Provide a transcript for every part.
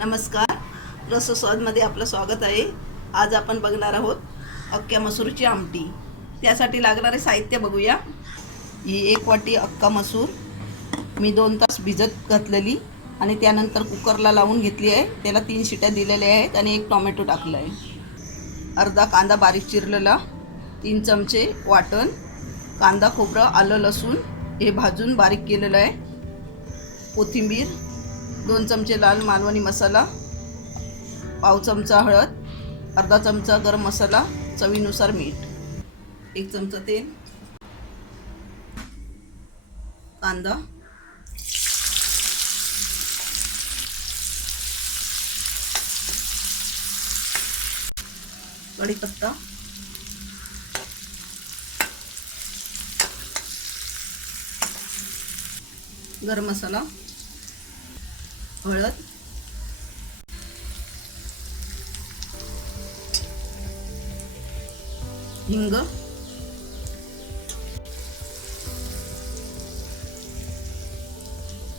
नमस्कार, रसस्वादमध्ये आपलं स्वागत आहे। आज आपण बघणार आहोत अख्ख्या मसूरची आमटी। त्यासाठी लागणारे साहित्य बघूया। ही 1 वाटी अख्खा मसूर मी 2 तास भिजत घातलेली आणि त्यानंतर कुकरला लावून घेतली आहे। त्याला 3 शिट्या दिलेल्या आहेत आणि 1 टोमॅटो टाकला आहे। अर्धा कांदा बारीक चिरलेला, 3 चमचे वाटण, कांदा खोबरं आलं लसूण हे भाजून बारीक केलेलं आहे, कोथिंबीर, 2 चमचे लाल मालवणी मसाला, पाव चमचा हळद, अर्धा चमचा गरम मसाला, चवीनुसार मीठ, 1 चमचा तेल, कांदा, कढीपत्ता, गरम मसाला, हळद, हिंग,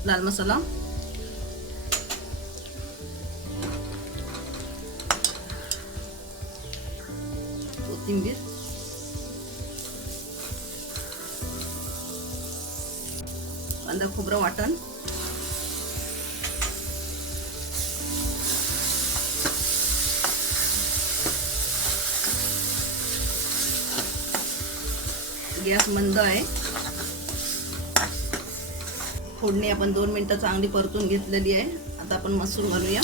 लाल मसाला, कोथिंबीर, कांदा खोबरं वाटण, गॅस मंद आहे। फोडणी आपण 2 मिनिटं चांगली परतून घेतलेली आहे। आता आपण मसूर घालूया।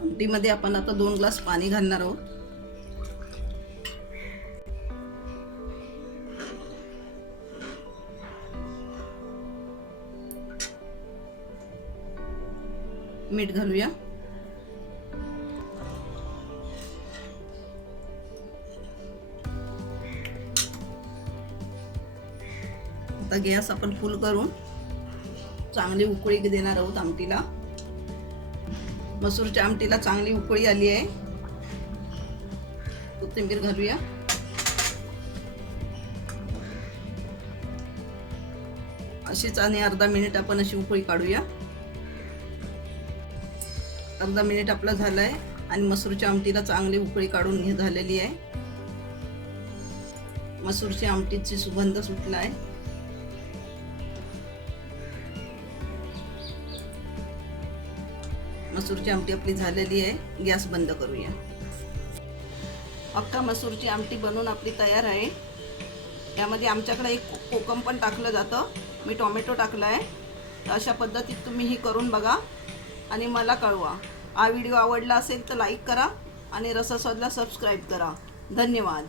आमटीमध्ये आपण आता 2 ग्लास पाणी घालणार आहोत। मीठ घालूया। आता गॅस आपण फुल करून चांगली उकळी देणार आहोत आमटीला। मसूरच्या आमटीला चांगली उकळी आली आहे। कोथिंबीर घालूया। अशीच आणि अर्धा मिनिट आपण अशी उकळी काढूया। अर्धा मिनिट आपला झालाय आणि मसूरच्या आमटीला चांगली उकळी काढून झालेली आहे। मसूरची आमटीची सुगंध सुटला आहे। मसूरची आमटी आपली झालेली आहे। गॅस बंद करूया। अख्खा मसूरची आमटी बनवून आपली तयार आहे। यामध्ये आमच्याकडे एक कोकम पण टाकलं जातं। मी टोमॅटो टाकला आहे। अशा पद्धतीत तुम्ही ही करून बघा आणि मला कळवा। हा व्हिडिओ आवडला असेल तर लाईक करा आणि रसस्वादला सबस्क्राईब करा। धन्यवाद।